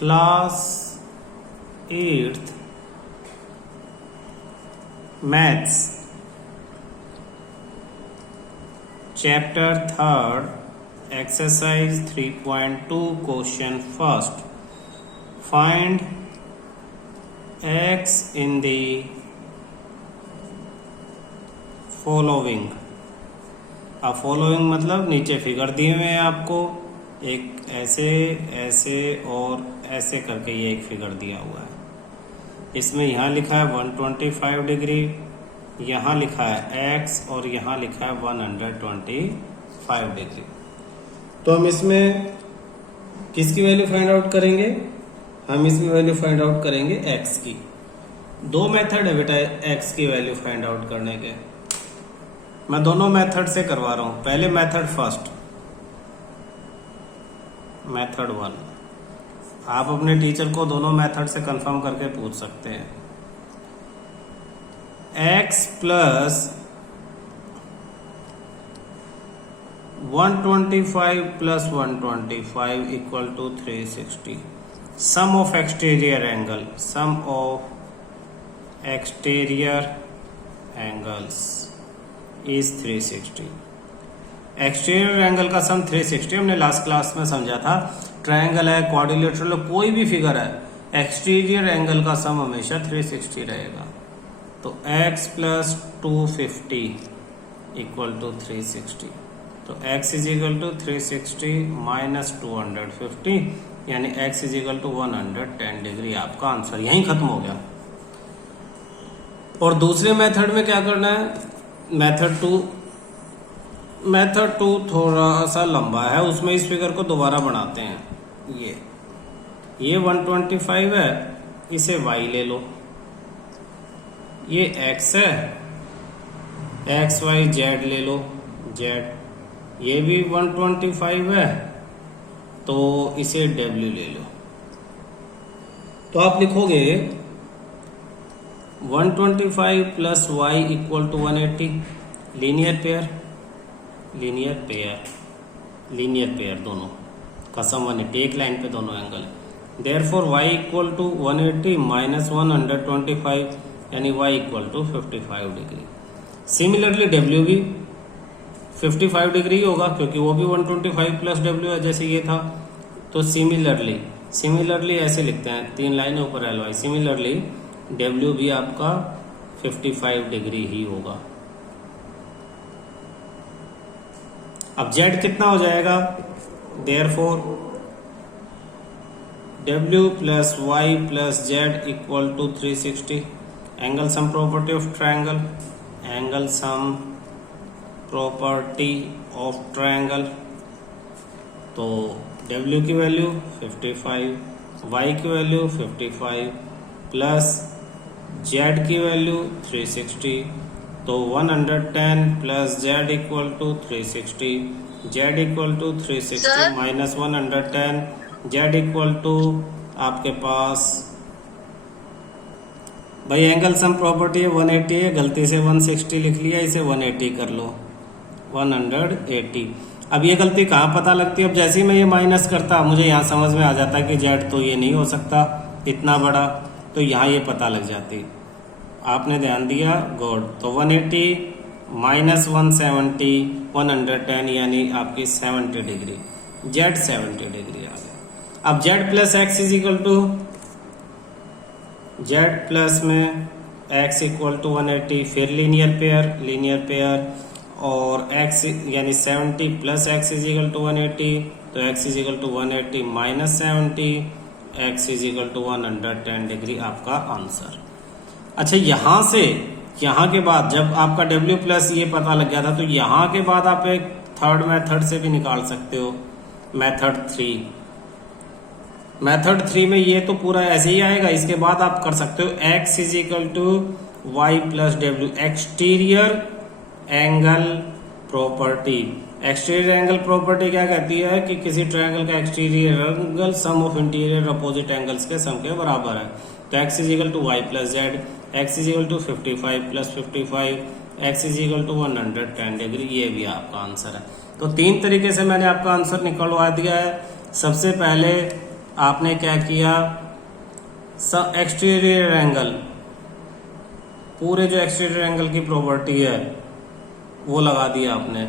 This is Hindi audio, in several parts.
Class 8th maths chapter 3rd exercise 3.2 question first find x in the following. अब फॉलोइंग मतलब नीचे फिगर दिए हुए हैं आपको, एक ऐसे ऐसे और ऐसे करके ये एक फिगर दिया हुआ है। इसमें यहाँ लिखा है 125 डिग्री, यहाँ लिखा है x और यहाँ लिखा है 125 डिग्री। तो हम इसमें किसकी वैल्यू फाइंड आउट करेंगे? हम इसमें वैल्यू फाइंड आउट करेंगे x की। दो मेथड है बेटा x की वैल्यू फाइंड आउट करने के। मैं दोनों मेथड से करवा रहा हूं। पहले मेथड फर्स्ट, मेथड 1। आप अपने टीचर को दोनों मेथड से कंफर्म करके पूछ सकते हैं। x plus 125 plus 125 equal to 360। Sum of exterior angle, sum of exterior angles is 360। Exterior angle का सम 360 हमने लास्ट क्लास में समझा था। ट्रायंगल है, क्वाड्रिलेटरल है, कोई भी फिगर है, एक्सटीरियर एंगल का सम हमेशा 360 रहेगा। तो x प्लस 250 इक्वल टू 360। तो x is equal to 360 minus 250 यानी x is equal to 110 degree. आपका आंसर यहीं खत्म हो गया। और दूसरे मेथड में क्या करना है? मेथड टू थोड़ा सा लंबा है, उसमें इस फिगर को दोबारा बनाते हैं। ये 125 है, इसे y ले लो। ये x है, x y z ले लो, z। ये भी 125 है, तो इसे w ले लो। तो आप लिखोगे 125 plus y equal to 180। Linear pair, linear pair, linear pair दोनों का सम 180, एक लाइन पे दोनों एंगल है। Therefore y equal to 180 minus 125 यानी y equal to 55 degree. Similarly w भी 55 डिग्री होगा क्योंकि वो भी 125 प्लस w है जैसे ये था। तो सिमिलरली ऐसे लिखते हैं, 3 लाइनें ऊपर ly। सिमिलरली w भी आपका 55 डिग्री ही होगा। अब z कितना हो जाएगा? Therefore w plus y plus z equal to 360। Angle sum property of triangle, angle sum property of triangle. तो w की वैल्यू 55, y की वैल्यू 55 प्लस z की वैल्यू 360। तो 110 plus z equal to 360, z equal to 360 minus 110, z equal to आपके पास भाई एंगल सम प्रॉपर्टी है 180 है, गलती से 160 लिख लिया, इसे 180 कर लो, 180। अब ये गलती कहाँ पता लगती है? अब जैसे ही मैं ये माइनस करता मुझे यहाँ समझ में आ जाता है कि z तो ये नहीं हो सकता इतना बड़ा, तो यहाँ ये पता लग जाती। आपने ध्यान दिया, गुड। तो 180 माइनस 170 110 यानी आपकी 70 डिग्री, z 70 डिग्री आ गया। अब z plus x is equal to, z plus में x इक्वल टू 180, फिर लीनियर पेयर और x यानी 70 plus x is equal to 180। तो x is equal to 180 minus 70, x is equal to 110 degree आपका आंसर। अच्छा, यहां से यहाँ के बाद जब आपका w प्लस ये पता लग गया था, तो यहाँ के बाद आप एक थर्ड मेथड से भी निकाल सकते हो, मेथड 3 में ये तो पूरा ऐसे ही आएगा। इसके बाद आप कर सकते हो x is equal to y plus डब्ल्यू, exterior angle property. Exterior angle property क्या कहती है कि किसी ट्रायंगल का exterior angle sum of interior opposite angles के सम के बराबर है। तो x is equal to y plus z, x is equal to 55 plus 55, x is equal to 110 degree. ये भी आपका आंसर है। तो 3 तरीके से मैंने आपका आंसर निकलवा दिया है। सबसे पहले आपने क्या किया, एक्सटीरियर एंगल, पूरे जो एक्सटीरियर एंगल की प्रॉपर्टी है वो लगा दिया आपने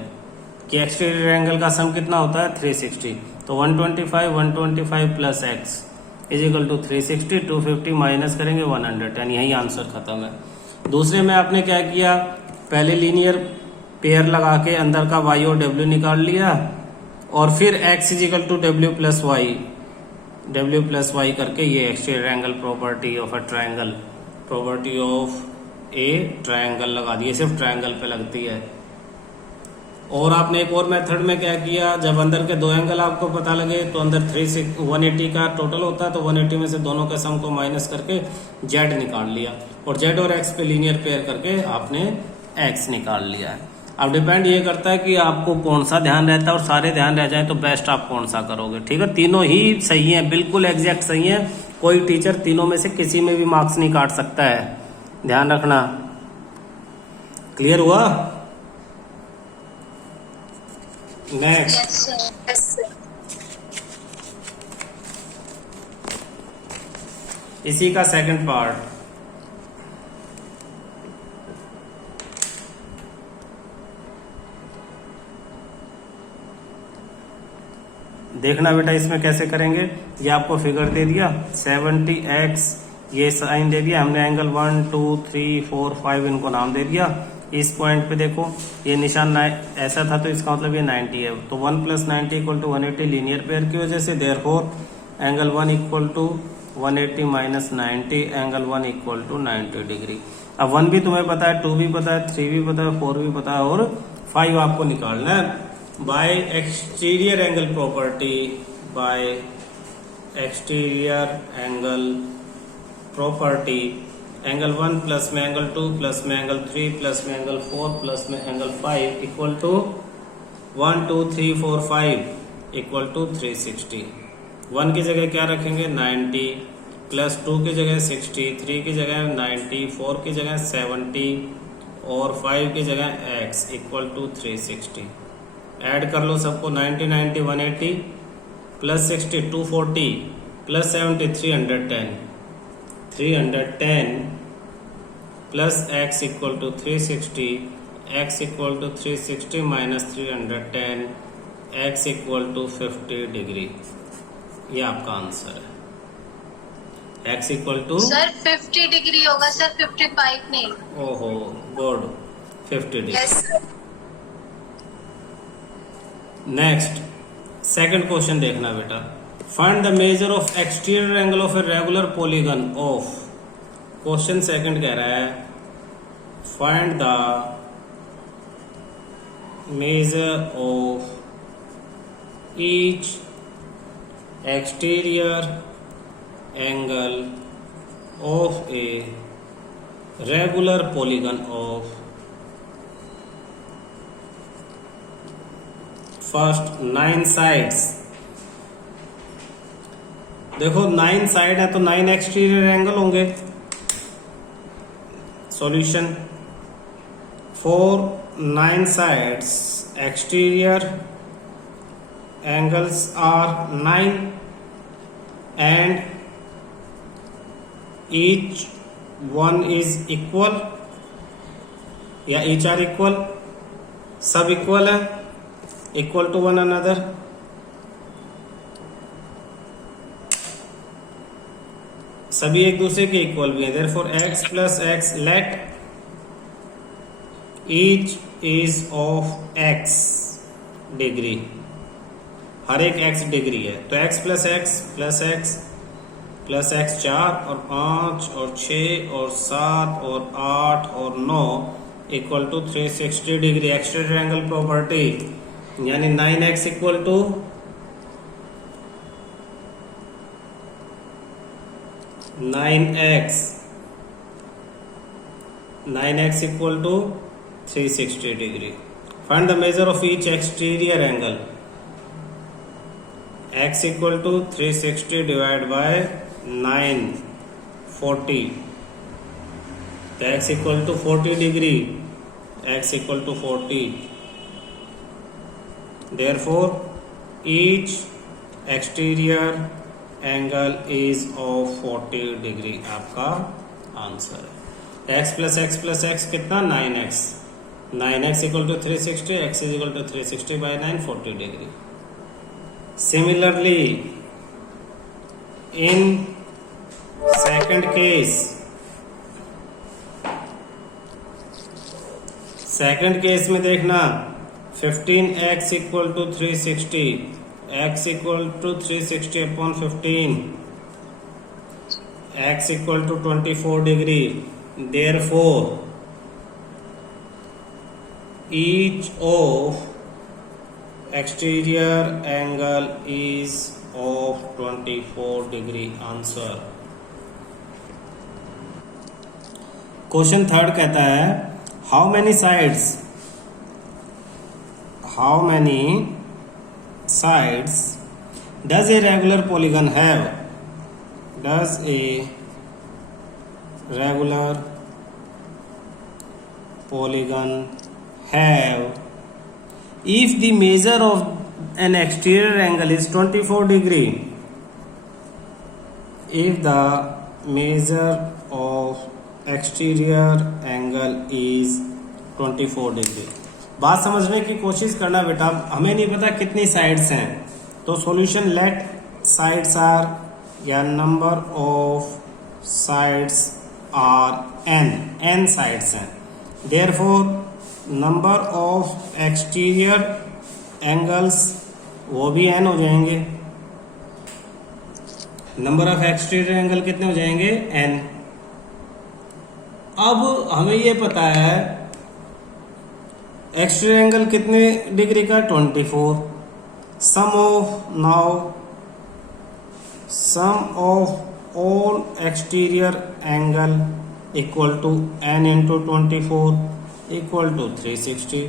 कि एक्सटीरियर एंगल का सम कितना होता है 360। तो 125 plus x is equal to 360, 250 minus करेंगे 110, यही आंसर खत्म है। दूसरे में आपने क्या किया, पहले लीनियर पेयर लगा के अंदर का y और w निकाल लिया और फिर x is equal to w plus y करके ये exterior angle property of a triangle, property of a triangle लगा दिए, सिर्फ ट्रायंगल पे लगती है। और आपने एक और मेथड में क्या किया, जब अंदर के दो एंगल आपको पता लगे तो अंदर 180 का टोटल होता है, तो 180 में से दोनों के सम को माइनस करके z निकाल लिया और z और x पे लीनियर पेयर करके आपने x निकाल लिया है। अब डिपेंड ये करता है कि आपको कौन सा ध्यान रहता है, और सारे ध्यान रह जाए तो बेस्ट आप कौन सा करोगे। ठीक है, तीनों ही सही है, बिल्कुल एग्जैक्ट सही है, कोई टीचर तीनों में से किसी में भी मार्क्स नहीं काट सकता है, ध्यान रखना। क्लियर हुआ? नेक्स्ट, इसी का सेकंड पार्ट, देखना बेटा इसमें कैसे करेंगे। ये आपको फिगर दे दिया 70x, ये साइन दे दिया हमने, एंगल 1 2 3 4 5 इनको नाम दे दिया। इस पॉइंट पे देखो ये निशान ऐसा था तो इसका मतलब ये 90 है, तो 1 + 90 = 180 लीनियर पेयर की वजह से, देयरफॉर एंगल 1 = 180 - 90, एंगल 1 = 90 डिग्री। अब 1 भी तुम्हें पता है, 2 भी पता है, 3 भी पता है, 4 भी पता है और 5 आपको निकालना है। By exterior angle property, by exterior angle property, angle 1 plus में एंगल 2 प्लस में एंगल 3 प्लस में एंगल 4 प्लस में angle 5 equal to 1 2 3 4 5 equal to 360। 1 की जगह क्या रखेंगे 90, प्लस 2 की जगह 60, 3 की जगह 90, 4 की जगह 70 और 5 की जगह x इक्वल टू 360। ऐड कर लो सबको, 90 90 180 plus 60 240 plus 70 310, 310 plus x equal to 360, x equal to 360 minus 310, x equal to 50 degree. ये आपका आंसर है। x equal to sir 50 degree होगा सर, 55 नहीं। ओहो good, 50 degree. Yes sir. Next second question देखना बेटा, find the measure of exterior angle of a regular polygon of, question second कह रहा है find the measure of each exterior angle of a regular polygon of first 9 sides. देखो 9 साइड है तो 9 एक्सटीरियर एंगल होंगे। Solution, for 9 sides exterior angles are 9 and each one is equal, या ईच आर इक्वल, सब इक्वल है, इक्वल टू वन अनदर। सभी एक दूसरे के इक्वल भी है, therefore x plus x let each is of x degree, हर एक x डिग्री है, तो x plus x plus x plus x 4 और 5 और 6 और 7 और 8 और 9 इक्वल टू 360 डिग्री। एक्सटीरियर एंगल प्रॉपर्टी यानी 9x equal to 9x equal to 360 degree. Find the measure of each exterior angle, x equal to 360 divide by 9 40, तो x equal to 40 degree, x equal to 40, therefore each exterior angle is of 40 degree आपका आंसर है। x plus x plus x कितना 9x, 9x equal to 360, x is equal to 360 by 9 40 degree. Similarly in second case में देखना 15x equal to 360, x equal to 360 upon 15, x equal to 24 degree. Therefore, each of exterior angle is of 24 degree. Answer. Question third कहता है how many sides does a regular polygon have? Does a regular polygon have if the measure of an exterior angle is 24 degree? If the measure of exterior angle is 24 degree. बात समझने की कोशिश करना बेटा, हमें नहीं पता कितनी साइड्स हैं, तो सॉल्यूशन लेट साइड्स आर या number of sides are n sides हैं। Therefore number of exterior angles वो भी n हो जाएंगे। नंबर ऑफ एक्सटीरियर एंगल कितने हो जाएंगे n। अब हमें ये पता है एक्सटीरियर एंगल कितने डिग्री का 24। Sum of all exterior angle equal to n into 24 equal to 360।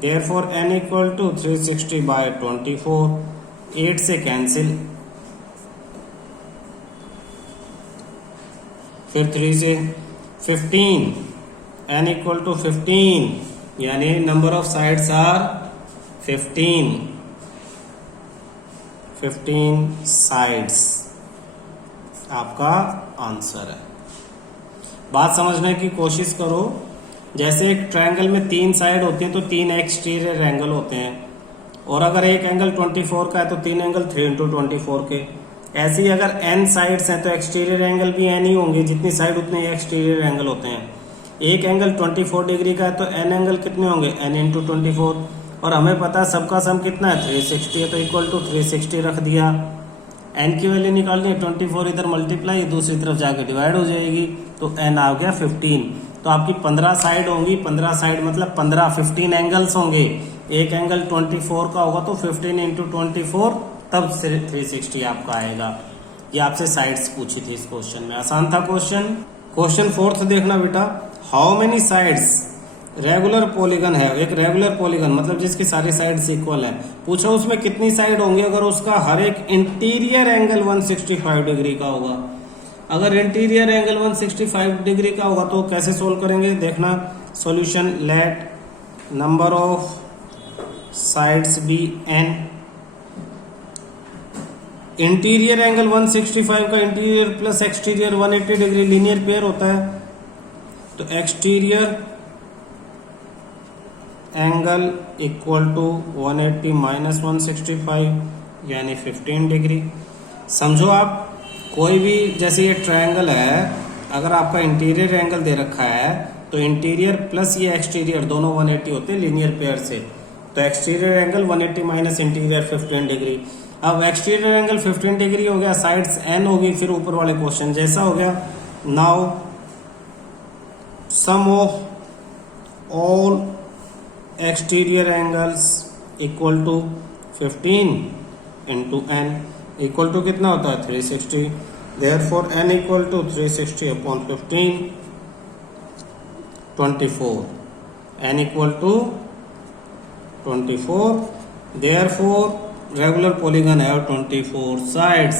Therefore n equal to 360 by 24, 8 से कैंसिल, फिर 3 से 15, n इक्वल टू 15, यानी number of sides are 15 sides आपका आंसर है। बात समझने की कोशिश करो, जैसे एक ट्रायंगल में 3 साइड होती हैं तो 3 एक्सटीरियर एंगल होते हैं, और अगर एक एंगल 24 का है तो 3 एंगल 3 इंटू 24 के। ऐसे ही अगर n साइड्स हैं तो एक्सटीरियर एंगल भी n ही होंगे, जितनी साइड उतने एक्सटीरियर एंगल होते हैं। एक एंगल 24 डिग्री का है तो n एंगल कितने होंगे n इंटू 24, और हमें पता है सबका सम कितना है 360 है, तो इक्वल टू 360 रख दिया। n की वैल्यू निकालनी है, 24 इधर मल्टीप्लाई दूसरी तरफ जाके डिवाइड हो जाएगी, तो n आ गया 15। तो आपकी 15 साइड होंगी, 15 साइड मतलब 15 एंगल्स होंगे। एक एंगल 24 का होगा तो 15 इंटू 24 तब 360 आपका आएगा। ये आपसे साइड्स पूछी थी इस क्वेश्चन में, आसान था क्वेश्चन। क्वेश्चन फोर्थ देखना बेटा, how many sides regular polygon है। एक रेगुलर पॉलीगन मतलब जिसकी सारी साइड्स इक्वल है, पूछा उसमें कितनी साइड होंगी अगर उसका हर एक इंटीरियर एंगल 165 डिग्री का होगा। अगर इंटीरियर एंगल 165 डिग्री का होगा तो कैसे सोल्व करेंगे, देखना solution let number of sides be n। Interior angle 165 का interior plus exterior 180 degree linear pair होता है, तो exterior angle equal to 180 minus 165 यानी 15 डिग्री। समझो आप कोई भी, जैसे ये ट्रायंगल है, अगर आपका इंटीरियर एंगल दे रखा है तो इंटीरियर प्लस ये एक्सटीरियर दोनों 180 होते हैं लीनियर पेयर से, तो exterior angle 180 minus interior 15 degree. अब एक्सटीरियर एंगल 15 डिग्री हो गया, साइड्स n होगी, फिर ऊपर वाले क्वेश्चन जैसा हो गया। Now sum of all exterior angles equal to 15 into n equal to कितना होता है 360। Therefore n equal to 360 upon 15 24, n equal to 24। Therefore regular polygon have 24 sides.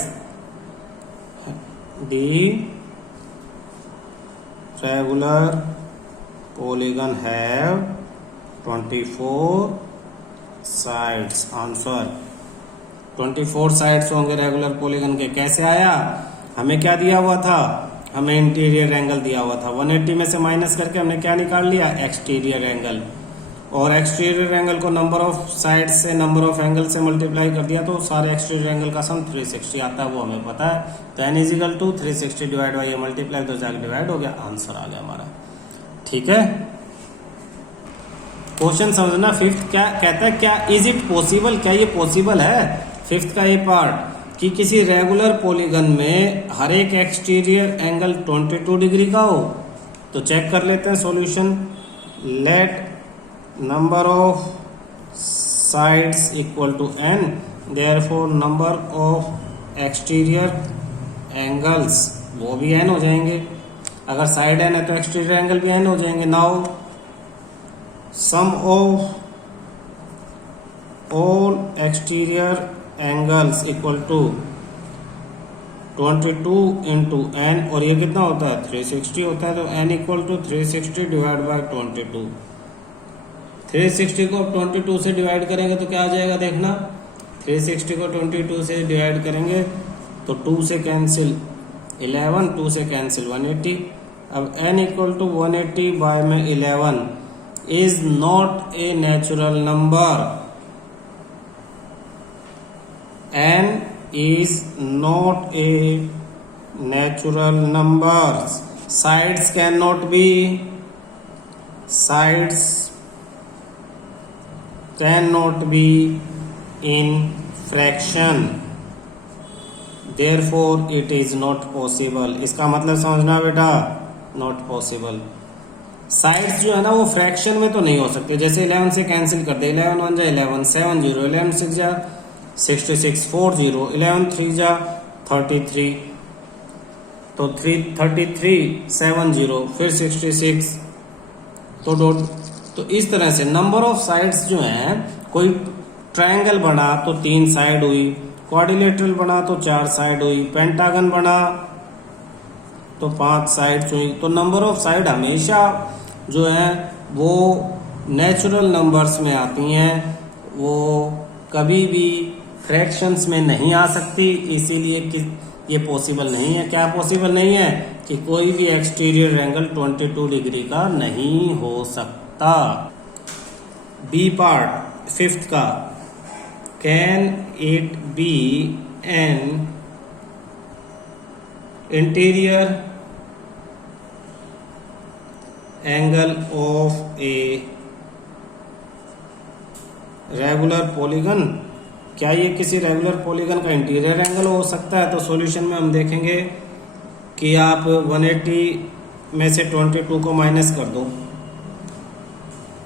The regular polygon have 24 sides. Answer. 24 sides होंगे रेगुलर पॉलीगन के। कैसे आया, हमें क्या दिया हुआ था, हमें इंटीरियर एंगल दिया हुआ था। 180 में से माइनस करके हमने क्या निकाल लिया, एक्सटीरियर एंगल। और एक्सटीरियर एंगल को नंबर ऑफ साइड से नंबर ऑफ एंगल से मल्टीप्लाई कर दिया तो सारे एक्सटीरियर एंगल का सम 360 आता है, वो हमें पता है। तो n equal to 360 divide by ये मल्टीप्लाई, तो जाके डिवाइड हो गया, आंसर आ गया हमारा। ठीक है, क्वेश्चन समझना। फिफ्थ क्या कहता है, क्या इज इट पॉसिबल, क्या ये पॉसिबल है, फिफ्थ का ये पार्ट, कि किसी रेगुलर पॉलीगन में हर एक एक्सटीरियर एंगल 22 डिग्री का हो। तो चेक कर लेते हैं solution. Let number of sides equal to n, therefore number of exterior angles वो भी n हो जाएंगे। अगर साइड n है तो एक्सटीरियर एंगल भी n हो जाएंगे। Now sum of all exterior angles equal to 22 into n, और ये कितना होता है 360 होता है। तो n equal to 360 divide by 22। 360 को अब 22 से डिवाइड करेंगे तो क्या आ जाएगा, देखना। 360 को 22 से डिवाइड करेंगे तो 2 से कैंसिल 11, 2 से कैंसिल 180। अब n इक्वल टू 180 बाय में 11 is not a natural number. n is not a natural number. Sides cannot be in fraction. Therefore it is not possible. इसका मतलब समझना बेटा, not possible. साइड्स जो है ना वो फ्रैक्शन में तो नहीं हो सकते। जैसे 11 से कैंसिल कर दे, 11 1 जा 11, 7 0, 11 6 जा 66, 4 0, 11 3 जा 33, तो 33 7 0, फिर 66, तो डॉट। तो इस तरह से नंबर ऑफ साइड्स जो हैं, कोई ट्रायंगल बना तो 3 साइड हुई, क्वाड्रिलेटरल बना तो 4 साइड हुई, पेंटागन बना तो 5 साइड्स हुई। तो नंबर ऑफ साइड हमेशा जो है वो नेचुरल नंबर्स में आती हैं, वो कभी भी फ्रैक्शंस में नहीं आ सकती। इसीलिए कि ये पॉसिबल नहीं है। क्या पॉसिबल नहीं है, कि कोई भी एक्सटीरियर एंगल 22 डिग्री का नहीं हो सकता। बी पार्ट फिफ्थ का, can it be an interior angle of a regular polygon, क्या ये किसी रेगुलर पॉलीगन का इंटीरियर एंगल हो सकता है। तो सॉल्यूशन में हम देखेंगे कि आप 180 में से 22 को माइनस कर दो।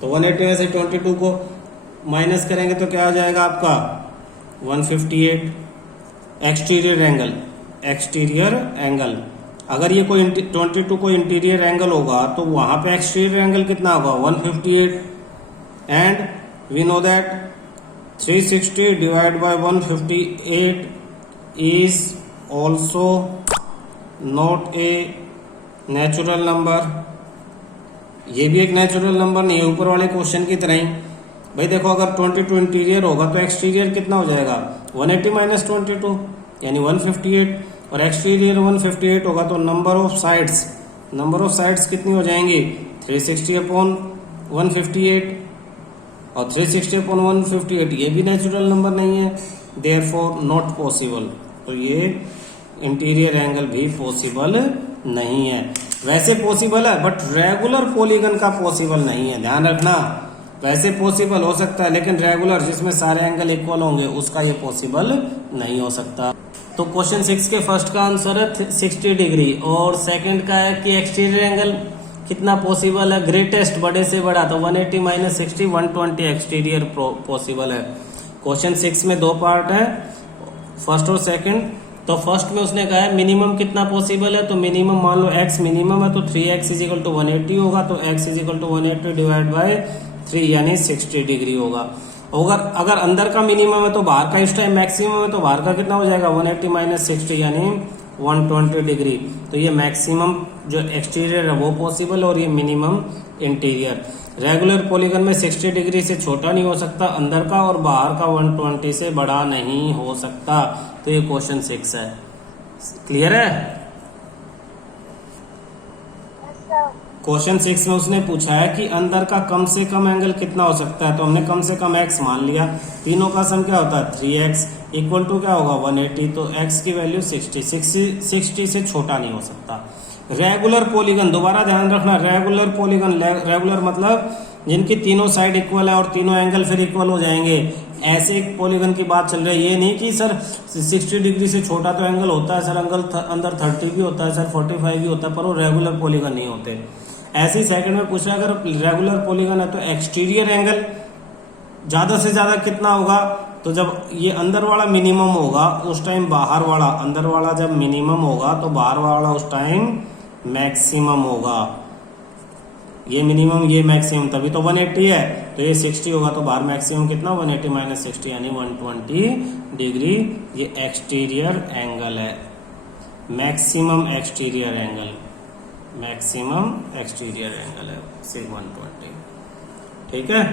तो 180 में से 22 को माइनस करेंगे तो क्या आ जाएगा आपका 158 एक्सटीरियर एंगल। अगर ये कोई 22 को इंटीरियर एंगल होगा तो वहां पे एक्सटीरियर एंगल कितना होगा 158, and we know that 360 divide by 158 is also not a natural number. ये भी एक नेचुरल नंबर नहीं है, ऊपर वाले क्वेश्चन की तरह ही। भाई देखो, अगर 22 इंटीरियर होगा तो एक्सटीरियर कितना हो जाएगा 180 माइनस 22 यानी 158, और एक्सटीरियर 158 होगा तो नंबर ऑफ साइड्स कितनी हो जाएंगी 360 अपॉन 158, और 360 अपॉन 158 ये भी नेचुरल नंबर नहीं है, देयरफॉर नॉट पॉसिबल। तो ये इंटीरियर एंगल भी पॉसिबल नहीं है। वैसे पॉसिबल है बट रेगुलर पॉलीगन का पॉसिबल नहीं है, ध्यान रखना। वैसे पॉसिबल हो सकता है लेकिन रेगुलर जिसमें सारे एंगल इक्वल होंगे उसका ये पॉसिबल नहीं हो सकता। तो क्वेश्चन 6 के फर्स्ट का आंसर है 60 डिग्री, और सेकंड का है कि एक्सटीरियर एंगल कितना पॉसिबल है, ग्रेटेस्ट बड़े से बड़ा, तो 180 माइनस 60 120 एक्सटीरियर पॉसिबल है। क्वेश्चन 6 में 2 पार्ट है, फर्स्ट और सेकंड। तो फर्स्ट में उसने कहा है मिनिमम कितना पॉसिबल है, तो मिनिमम मान लो x मिनिमम है तो 3x इज इक्वल टू 180 होगा, तो x is equal to 180 divide by 3 यानी 60 डिग्री होगा। अगर अंदर का मिनिमम है तो बाहर का इस टाइम मैक्सिमम है, तो बाहर का कितना हो जाएगा 180 माइनस 60 यानी 120 डिग्री। तो ये मैक्सिमम जो एक्सटीरियर है वो पॉसिबल और ये मिनिमम इंटीरियर। रेगुलर पॉलीगन में 60 डिग्री से छोटा नहीं हो सकता अंदर का और बाहर का 120 से बड़ा नहीं हो सकता। तो ये क्वेश्चन 6 है। क्लियर है? क्वेश्चन 6 में उसने पूछा है कि अंदर का कम से कम एंगल कितना हो सकता है। तो हमने कम से कम x मान लिया। तीनों का सम क्या होता है 3x इक्वल टू क्या होगा 180। तो x की वैल्यू 60 से छोटा नहीं हो सकता। रेगुलर पॉलीगन, दोबारा ध्यान रखना, रेगुलर पॉलीगन, रेगुलर मतलब जिनकी तीनों साइड इक्वल है और तीनों एंगल फिर इक्वल हो जाएंगे, ऐसे एक पॉलीगन की बात चल रही है। ये नहीं कि सर 60 डिग्री से छोटा तो एंगल होता है सर, अंदर 30 भी होता है सर, 45 भी होता है, पर वो रेगुलर पॉलीगन नहीं होते। ऐसे ही सेकंड में पूछा अगर रेगुलर पॉलीगन है तो एक्सटीरियर एंगल ज्यादा से ज्यादा कितना होगा। तो जब ये अंदर वाला मिनिमम होगा उस टाइम बाहर वाला, अंदर वाला जब मिनिमम होगा तो बाहर वाला उस टाइम मैक्सिमम होगा। ये मिनिमम ये मैक्सिमम, तभी तो 180 है। तो ये 60 होगा तो बाहर मैक्सिमम कितना 180 माइनस 60 यानी 120 डिग्री। ये एक्सटीरियर एंगल है, maximum exterior angle, maximum exterior angle है 120। ठीक है।